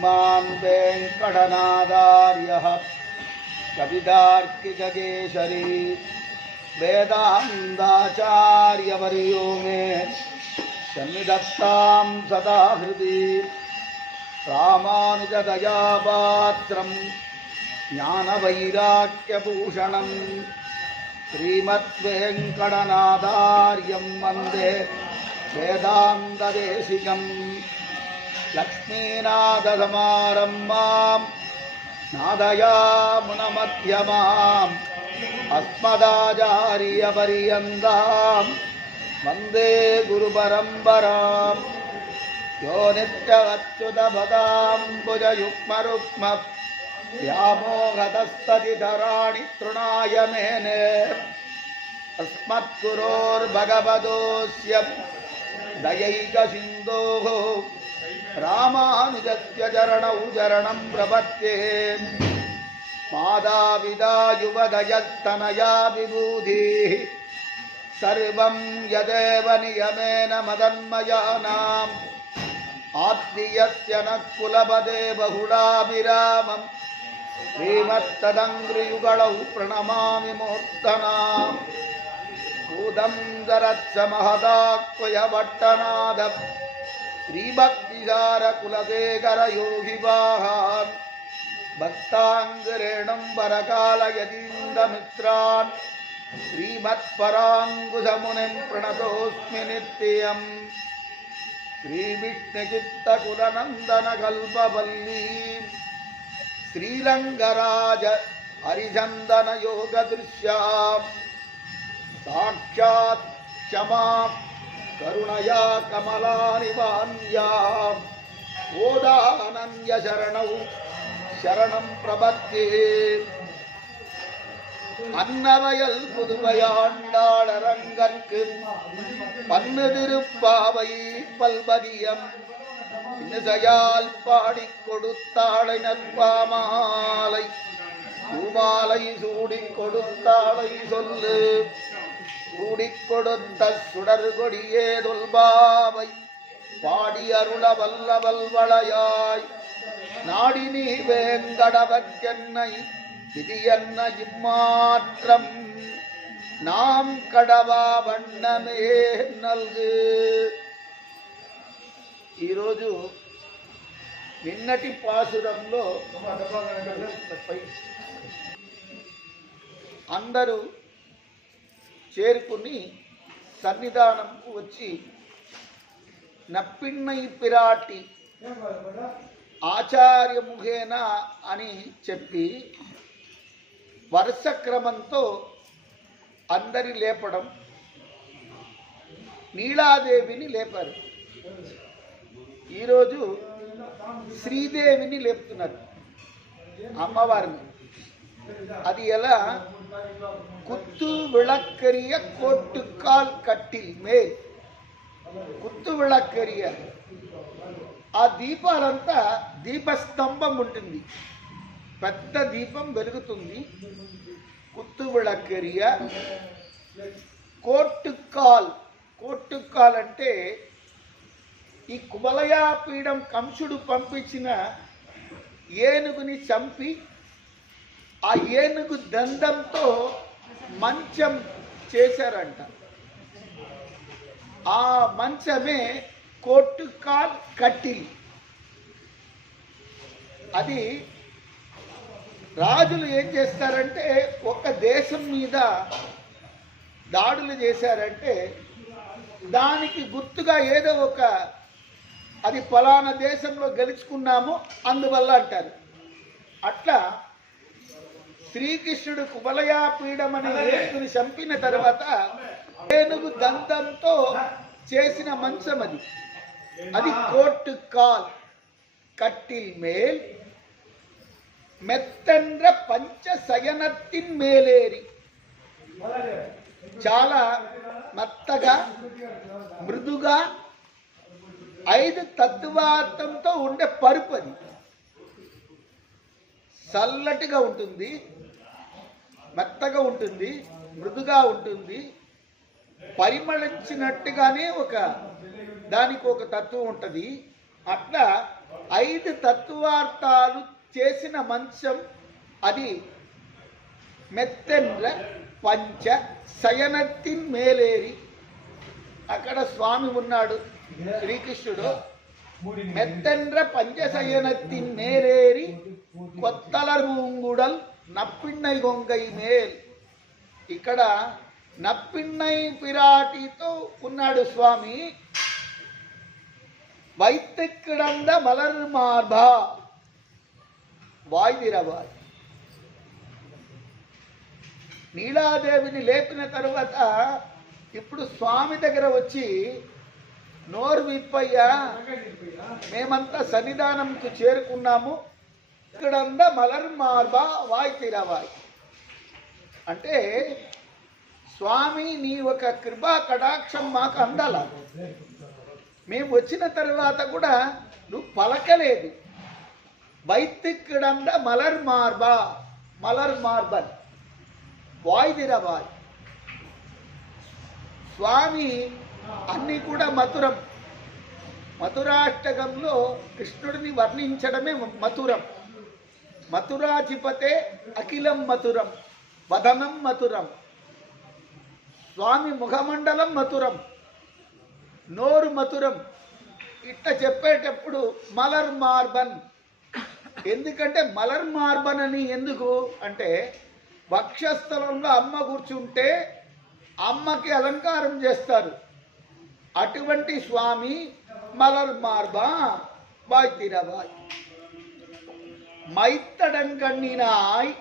श्रीमान् वेङ्कटनादार्यः कवितार्किककेशरी वेदान्ताचार्यवर्यो मे सन्निधत्तां सदा हृदि रामानुजदयापात्रं ज्ञानवैराग्यभूषणं श्रीमद्वेङ्कटनादार्यं वन्दे वेदान्तदेशिकम् लक्ष्मीनाथसमारम्भाम् नादयामुनमध्यमाम् अस्मदाचार्यपर्यन्ताम् वन्दे गुरुपरम्पराम् यो नित्यमच्युतपदाम्बुजयुग्मरुक्म व्यामोहतस्तदिधराणि तृणाय मेने अस्मद्गुरोर्भगवतोऽस्य दयैकसिन्धोः रामानुजस्य चरणौ प्रपत्ये। मातापिता युवदयस्तनया विबूधिः। सर्वं यदेव नियमेन मदन्मयानाम्। आत्मीयस्य नः कुलपदे बहुलाभिरामम्। श्रीमत्तदङ्घ्रियुगलौ प्रणमामि मूर्धनाम् भूतं दरत्स महदाक्वयभट्टनाद योगिवाहा भक्ताङ्गरेणुम्बरकालयगीन्दमित्रान् श्रीमत्पराङ्गुधमुनिं प्रणतोऽस्मि नित्यम् श्रीविष्णुचित्तकुलनन्दनकल्पवल्ली श्रीलङ्गराज हरिचन्दनयोगदृश्याम् साक्षात् क्षमा கருணயா கமலானிவான்யாம் ஓதானன்ய சரணௌ சரணம் பிரபத்தே. அன்னவயல் புதுவையாண்டாளரங்கற்கு பன்னு திருப்பாவை பல்பதியம் இசையால் பாடி கொடுத்தாளை நற்பாமாலை பூமாலை சூடி கொடுத்தாளை சொல்லு. சூடிக் கொடுத்த சுடர் கொடியே தொல்பாவை பாடி அருள வல்ல வல்வளையாய் நாடி நீ வேங்கடவற்கென்னை இது என்ன இம்மாற்றம் நாம் கடவா வண்ணமே నల్గు ఈరోజు నిన్నటి పాసురంలో అందరూ చేరుకుని సన్నిధానంకు వచ్చి నప్పిన్నై పిరాటి ఆచార్యముఖేన అని చెప్పి వరుస క్రమంతో అందరి లేపడం నీలాదేవిని లేపారు. ఈరోజు శ్రీదేవిని లేపుతున్నారు అమ్మవారిని. అది ఎలా? குத்து விளக்கரிய கோட்டுக்கால் கட்டில் மேல். కుత్తు விளக்கரிய ఆ దీపాలంతా దీపస్తంభం ఉంటుంది పెద్ద దీపం వెలుగుతుంది కుత్తు విళక్కరియ కోర్టుకాల్ కోర్టుకాల్ అంటే ఈ కుమలయా పీఠం కంసుడు పంపించిన ఏనుగుని చంపి ఆ ఏనుగు దండంతో మంచం చేశారంట. ఆ మంచమే కోట్టుకాల్ కట్టిల్ అది రాజులు ఏం చేస్తారంటే ఒక దేశం మీద దాడులు చేశారంటే దానికి గుర్తుగా ఏదో ఒక అది ఫలానా దేశంలో గెలుచుకున్నాము అందువల్ల అంటారు. అట్లా శ్రీకృష్ణుడు కుబలయాపీడమని ఏనుగుని చంపిన తర్వాత ఏనుగు దంతంతో చేసిన మంచం అది అది కోర్టు కాల్ కట్టిల్ మేల్ మెత్తండ్ర పంచ సయనత్తిన్ మేలేరి. చాలా మెత్తగా మృదుగా ఐదు తత్వార్థంతో ఉండే పరుపు అది చల్లటిగా ఉంటుంది. మెత్తగా ఉంటుంది మృదుగా ఉంటుంది పరిమళించినట్టుగానే ఒక దానికి ఒక తత్వం ఉంటుంది. అట్లా ఐదు తత్వార్థాలు చేసిన మంచం అది మెత్తెండ్ర పంచ శయనత్తిన్ మేలేరి. అక్కడ స్వామి ఉన్నాడు శ్రీకృష్ణుడు. మెత్తెండ్ర పంచ శయనత్తిన్ మేలేరి కొత్తల రూంగుడల్ నప్పిన్నై గొంగై మేల్. ఇక్కడ నప్పిన్నై పిరాటితో ఉన్నాడు స్వామి. వైత్తెక్కిడంద మలర్ మార్భా. వాయుదిరవాయ్ నీలాదేవిని లేపిన తరువాత ఇప్పుడు స్వామి దగ్గర వచ్చి నోరు విప్పయ్యా. మేమంతా సన్నిధానంకు చేరుకున్నాము. ఇక్కడంద మలర్ మార్బా వాయ్ తిరవాయ్ అంటే స్వామి నీ ఒక కృపా కటాక్షం మాకు అందాల. మేము వచ్చిన తర్వాత కూడా నువ్వు పలకలేదు. వైత్తిక్కడంద మలర్ మార్బా మలర్ మార్బల్ వాయితిరవాయి స్వామి అన్నీ కూడా మధురం. మధురాష్టకంలో కృష్ణుడిని వర్ణించడమే మధురం. మథురాధిపతే అఖిలం మధురం వదనం మధురం స్వామి ముఖమండలం మధురం నోరు మధురం. ఇట్ట చెప్పేటప్పుడు మలర్ మార్బన్. ఎందుకంటే మలర్ మార్బన్ అని ఎందుకు? అంటే వక్షస్థలంలో అమ్మ కూర్చుంటే అమ్మకి అలంకారం చేస్తారు. అటువంటి స్వామి మలర్ మార్బా மைத்தடங் கண்ணினாய்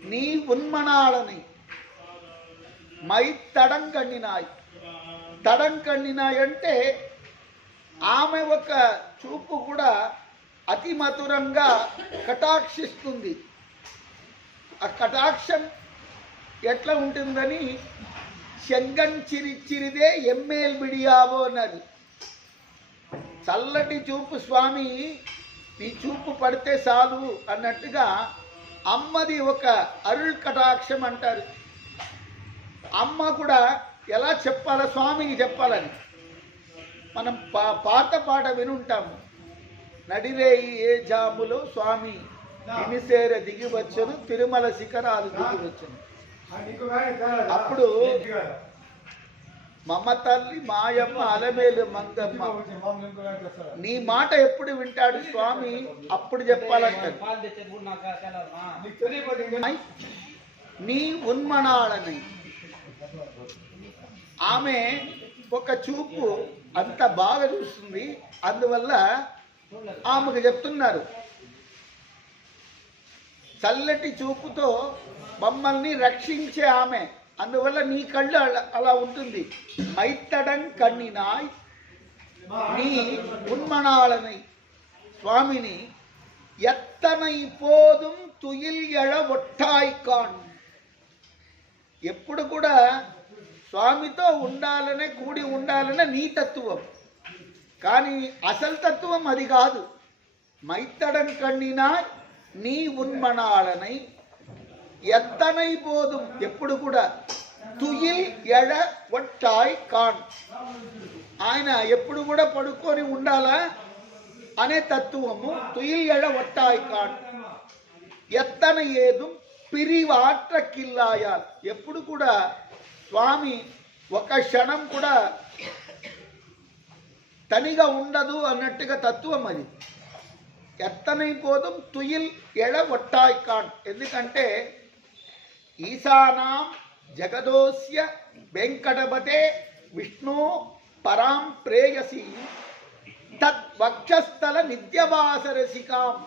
நீ உண்மனாளனை. మైతడంకన్నినాయ్ తడంకన్నినాయ్ అంటే ఆమె ఒక చూపు కూడా అతి మధురంగా కటాక్షిస్తుంది ఆ కటాక్షం ఎట్లా ఉంటుందని చెంగన్ చిరిచిరిదే ఎమ్మెల్ బిడియావో అన్నారు చల్లటి చూపు స్వామి నీ చూపు పడితే చాలు అన్నట్టుగా అమ్మది ఒక అరుள் కటాక్షం అంటారు. అమ్మ కూడా ఎలా చెప్పాలా స్వామికి చెప్పాలని. మనం పా పాత పాట వినుంటాము నడిరేయి ఏ జాములో స్వామి ఇనిసేర దిగి వచ్చను తిరుమల శిఖరాలు దిగి వచ్చను. అప్పుడు మమ్మ తల్లి మాయమ్మ అలమేలు మంగమ్మ. నీ మాట ఎప్పుడు వింటాడు స్వామి? అప్పుడు చెప్పాలంటారు నీ ఉన్మనాళని. ఆమె ఒక చూపు అంత బాగా చూస్తుంది. అందువల్ల ఆమెకు చెప్తున్నారు. చల్లటి చూపుతో మమ్మల్ని రక్షించే ఆమె. అందువల్ల నీ కళ్ళు అలా- అలా ఉంటుంది. మైత్తడం కన్నినాయ్. నీ ఉన్మణాలనై స్వామిని ఎత్తనై పోదుం తుయిల్ ఎళ ఒట్టాయి కాన్. ఎప్పుడు కూడా స్వామితో ఉండాలనే కూడి ఉండాలనే నీ తత్వం. కానీ అసలు తత్వం అది కాదు. మైత్తడం కన్నినా నీ ఉన్మణాలనై ఎత్తనై పోదుం ఎప్పుడు కూడా. తుయిల్ ఎడ ఒట్టాయ్ కాన్. ఆయన ఎప్పుడు కూడా పడుకొని ఉండాలా? అనే తత్వము తుయిల్ ఎడ ఒట్టాయ్ కాన్. ఎత్తన ఏదు పిరివాట్ర కిల్లాయాల్. ఎప్పుడు కూడా స్వామి ఒక క్షణం కూడా తనిగా ఉండదు అన్నట్టుగా తత్వం అది. ఎత్తనైపోదు తుయిల్ ఎడ ఒట్టాయ్ కాన్. ఎందుకంటే ఈశానాం జగదోస్య వెంకటపతే విష్ణు పరాం ప్రేయసి తద్వక్షస్థల నిత్యవాసరసికాం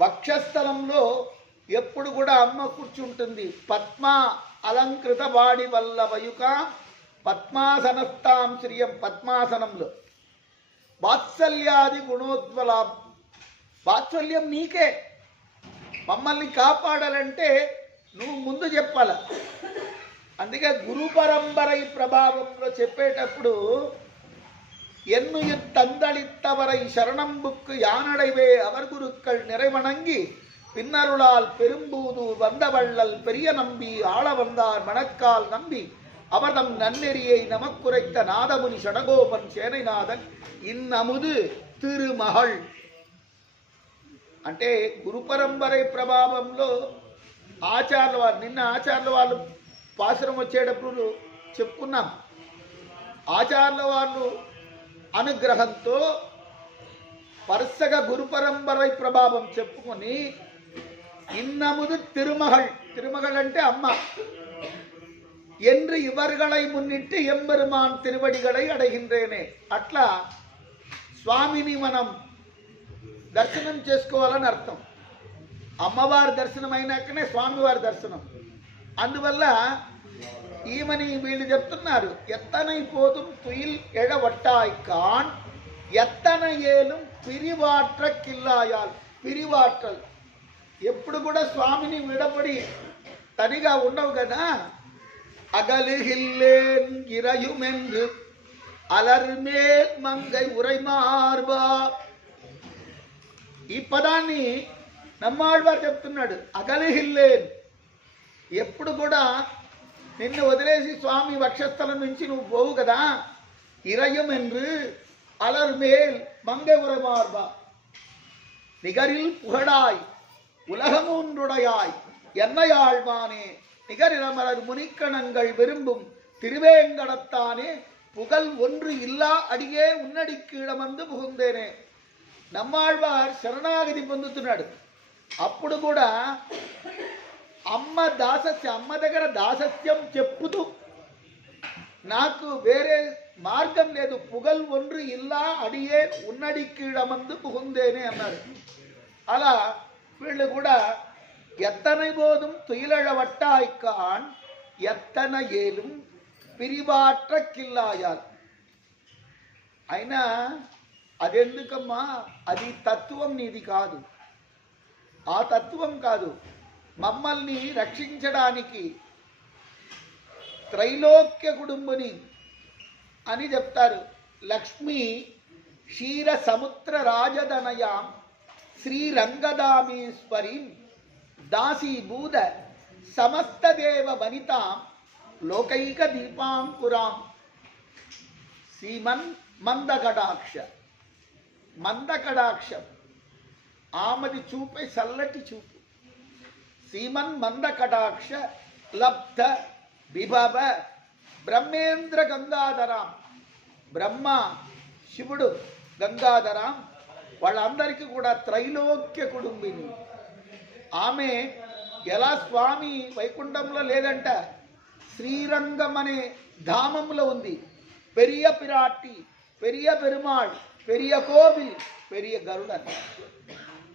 వక్షస్థలంలో ఎప్పుడు కూడా అమ్మ కూర్చుంటుంది. పద్మ అలంకృత వాడి వల్ల వయుక పద్మాసనస్థాం శ్రియం పద్మాసనంలో. వాత్సల్యాది గుణోజ్వలాం వాత్సల్యం నీకే. మమ్మల్ని కాపాడాలంటే నువ్వు ముందు చెప్పాల అందుకే గురు పరంపర ఈ ప్రభావంలో చెప్పేటప్పుడు ఎన్ను தந்தளித்தவரை சரணம்புக்கு யானடைவே அவர் குருக்கள் நிறைவணங்கி பின்னருளால் பெரும்பூதூர் வந்தவள்ளல் பெரிய நம்பி ஆள வந்தார் மணக்கால் நம்பி அவர்தம் நன்னெறியை நமக்குரைத்த நாதமுனி சடகோபன் சேனைநாதன் இன்னமுது తిరుమహల్ అంటే గురు పరంపర ప్రభావంలో ఆచార్యుల వారు నిన్న ఆచార్యుల వాళ్ళు పాసురం వచ్చేటప్పుడు చెప్పుకున్నాం ఆచార్యుల వాళ్ళు అనుగ్రహంతో వరుసగా గురు పరంపర ప్రభావం చెప్పుకొని ఇన్నముదు తిరుమహల్ తిరుమహల్ అంటే అమ్మ என்று இவர்களை முன்னிட்டு எம்பெருமான் திருவடிகளை అడగిందేనే అట్లా స్వామిని మనం దర్శనం చేసుకోవాలని అర్థం అమ్మవారి దర్శనం అయినాకనే స్వామివారి దర్శనం అందువల్ల ఈమెని వీళ్ళు చెప్తున్నారు ఎత్తనైపోదు తుయిల్ ఎడవట్టాయి కాన్ ఎత్తన ఏలం పిరివాట్ర కిల్లాయాలు పిరివాట్రల్ ఎప్పుడు కూడా స్వామిని విడపడి తనిగా ఉండవు కదా அகலுகில்லேன் இறையும் என்று మంగై ఉరై உரைமார்பா ఈ పదాన్ని నమ్మాళ్వారు చెప్తున్నాడు అగలిహిల్లేన్ ఎప్పుడు కూడా నిన్ను వదిలేసి స్వామి వక్షస్థలం నుంచి నువ్వు పోవు కదా ఇరయం என்று అలర్మేల్ మంగై ఉరైమార్బా நிகரில் புகழாய் உலகமூன்றுடையாய் என்னையாழ்வானே நிகரிலமலர் முனிக்கணங்கள் விரும்பும் திருவேங்கடத்தானே புகழ் ஒன்று இல்லா అడిగే ఉన్నడికి ఇడమందు పుగుందేనే నమ్మాళ్వార్ శరణాగతి పొందుతున్నాడు అప్పుడు కూడా అమ్మ దాసస్యం అమ్మ దగ్గర దాసస్యం చెప్పుతూ నాకు వేరే మార్గం లేదు పుగల్ ఒன்று ఇల్లా అడియే ఉన్నడి కీడమందుకు పుగుందేనే అన్నారు అలా వీళ్ళు కూడా எத்தனை போதும் కాన్ ఎత్తన ஏலும் பிரிவாற்ற కిల్లాయాల్ అయినా అదెందుకమ్మా అది తత్వం నీది కాదు ఆ తత్వం కాదు. మమ్మల్ని రక్షించడానికి త్రైలోక్య కుటుంబుని అని చెప్తారు. లక్ష్మి క్షీర సముద్ర రాజధనయాం శ్రీరంగదామేశ్వరీం దాసీభూత సమస్తదేవ వనితాం లోకైక దీపాంకురాం. శ్రీమన్ మందకటాక్ష. మందకటాక్షం. ఆమెది చూపే చల్లటి చూపు. శ్రీమన్ మందకటాక్ష లబ్ధ విభవ బ్రహ్మేంద్ర గంగాధరాం. బ్రహ్మ శివుడు గంగాధరాం. వాళ్ళందరికీ కూడా త్రైలోక్య కుటుంబిని. ఆమె ఎలా స్వామి వైకుంఠంలో లేదంట. శ్రీరంగం అనే ధామంలో ఉంది. పెరియ పిరాటి పెరియ పెరుమాళ్ పెరియ కోవిల్ పెరియ గరుడన్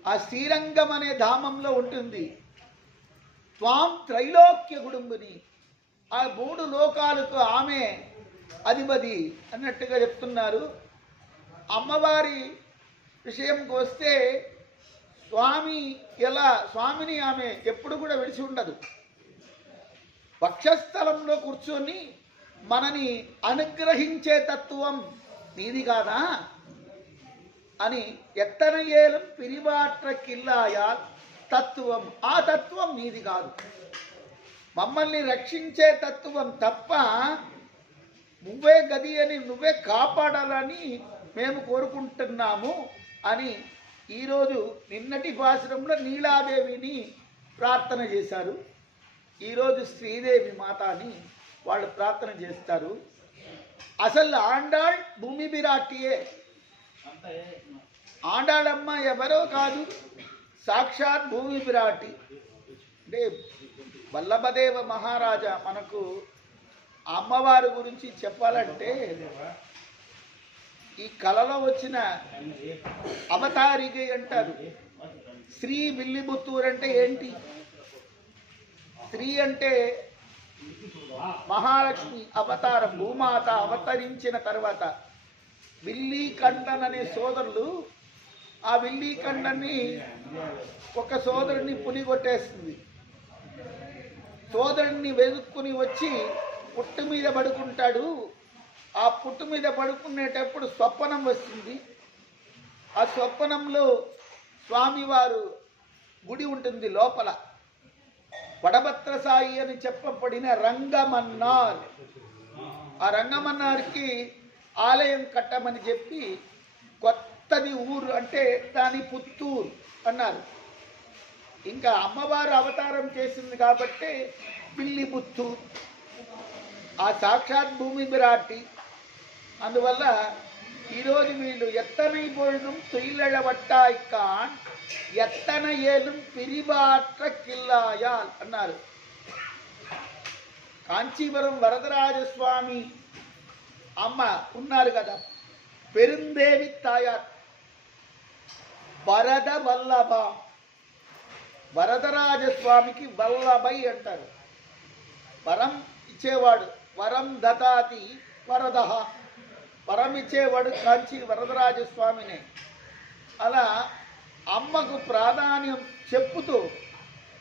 ఆ శ్రీరంగం అనే ధామంలో ఉంటుంది. త్వాం త్రైలోక్య గుడుంబుని. ఆ మూడు లోకాలకు ఆమె అధిపతి అన్నట్టుగా చెప్తున్నారు. అమ్మవారి విషయంకి వస్తే స్వామి ఎలా స్వామిని ఆమె ఎప్పుడు కూడా విడిచి ఉండదు. వక్షస్థలంలో కూర్చొని మనని అనుగ్రహించే తత్వం నీది కాదా? అని ఎత్తన ఏలం పిరివాట్ర కిల్లాయాల్ తత్వం ఆ తత్వం నీది కాదు. మమ్మల్ని రక్షించే తత్వం తప్ప నువ్వే గది అని నువ్వే కాపాడాలని మేము కోరుకుంటున్నాము అని ఈరోజు నిన్నటి భాషణంలో నీలాదేవిని ప్రార్థన చేశారు. ఈరోజు శ్రీదేవి మాత అని వాళ్ళు ప్రార్థన చేస్తారు. అసలు ఆండాళ్ భూమి బిరాటియే ఆడాడమ్మ ఎవరో కాదు సాక్షాత్ భూమి విరాటి. అంటే వల్లభదేవ మహారాజా మనకు అమ్మవారి గురించి చెప్పాలంటే ఈ కళలో వచ్చిన అవతారిక అంటారు. శ్రీ విల్లిబుత్తూరు అంటే ఏంటి? స్త్రీ అంటే మహాలక్ష్మి అవతారం భూమాత అవతరించిన తర్వాత విల్లీ కండన్ అనే సోదరులు ఆ విల్లీ కండన్ని ఒక సోదరుడిని పులి కొట్టేస్తుంది సోదరుడిని వెతుక్కుని వచ్చి పుట్టు మీద పడుకుంటాడు. ఆ పుట్టు మీద పడుకునేటప్పుడు స్వప్నం వస్తుంది. ఆ స్వప్నంలో స్వామివారు గుడి ఉంటుంది లోపల. వడభద్ర సాయి అని చెప్పబడిన రంగమన్నార్. ఆ రంగమన్నార్కి ఆలయం కట్టమని చెప్పి కొత్తది ఊరు అంటే దాని పుత్తూరు అన్నారు. ఇంకా అమ్మవారు అవతారం చేసింది కాబట్టి పిల్లి పుత్తూరు ఆ సాక్షాత్ భూమి విరాటి. అందువల్ల ఈరోజు వీళ్ళు ఎత్తనై పోయిన తొయిలెళవట్టాయి కాన్ ఎత్తన ఏలుం పిరిబాట్ల కిల్లాయాల్ అన్నారు. కాంచీవరం వరదరాజస్వామి అమ్మ ఉన్నారు కదా. పెరుందేవి తాయార్ వరద వల్లభ. వరదరాజస్వామికి వల్లభై అంటారు. వరం ఇచ్చేవాడు వరం దతాతి వరద. వరం ఇచ్చేవాడు కాంచి వరదరాజస్వామినే. అలా అమ్మకు ప్రాధాన్యం చెప్పుతూ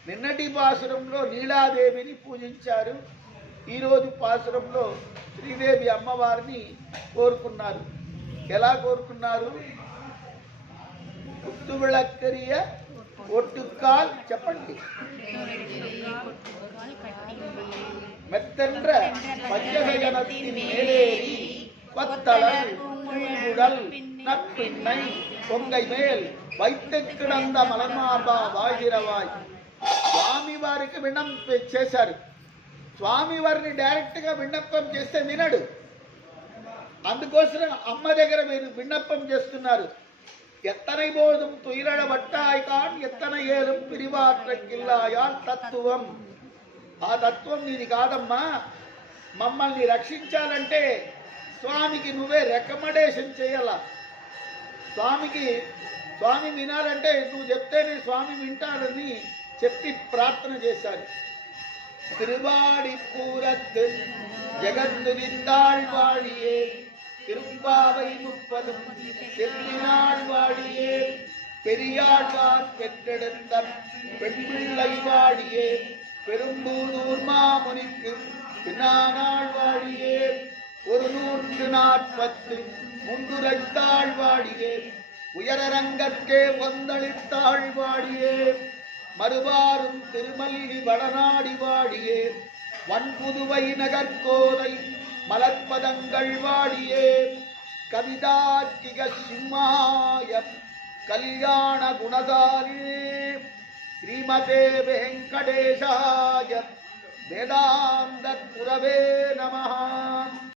నిన్నటి పాసురంలో నీలాదేవిని పూజించారు. ఈరోజు పాసురంలో శ్రీదేవి అమ్మవారిని కోరుకున్నారు ఎలా కోరుకున్నారు గుర్తు విళక్కరియ ఒట్టుకాల్ చెప్పండి మెత్తెండ్ర பஞ்சகயனத்தின் மேலேறி கொத்தளல் உடல் நற்பின்னை பொங்கை மேல் வைத்து கிடந்த மலர்மாபா స్వామి వారికి వినం చేశారు స్వామి వారిని డైరెక్ట్గా విన్నప్పం చేస్తే వినడు. అందుకోసం అమ్మ దగ్గర మీరు విన్నప్పం చేస్తున్నారు. ఎత్తనై బోధం తుయిరడ துயிரடப்பட்டாய்தான் ఎత్తన ஏழும் పిరివాట్ల గిల్లాయా తత్వం ఆ తత్వం నీది కాదమ్మా. మమ్మల్ని రక్షించాలంటే స్వామికి నువ్వే రికమెండేషన్ చేయాల. స్వామికి స్వామి వినాలంటే నువ్వు చెప్తేనే స్వామి వింటాడని చెప్పి ప్రార్థన చేశారు. திருவாடி பூரத்து ஜெகத்து வித்தாள் வாழியே திருப்பாவை முப்பதும் செல்லினாள் வாழியே பெரியாழ்வார் பெற்றெடுத்த பெண்பிள்ளை வாழியே பெரும்பூதூர் மாமுனிக்கு பின்னானாள் வாழியே ஒரு நூற்று நாற்பத்து முந்துரைத்தாள் வாழியே உயரரங்கற்கே வந்தளித்தாள் வாழியே மறுவாரும் திருமல்லி வடநாடி வாடியே. வன்புதுவை நகர்கோதை மலர்பதங்கள் வாடியே. கவிதார்க்கிக சிம்மாய கல்யாண குணசாலினே ஸ்ரீமதே வெங்கடேஷாய வேதாந்த குரவே நமஹ.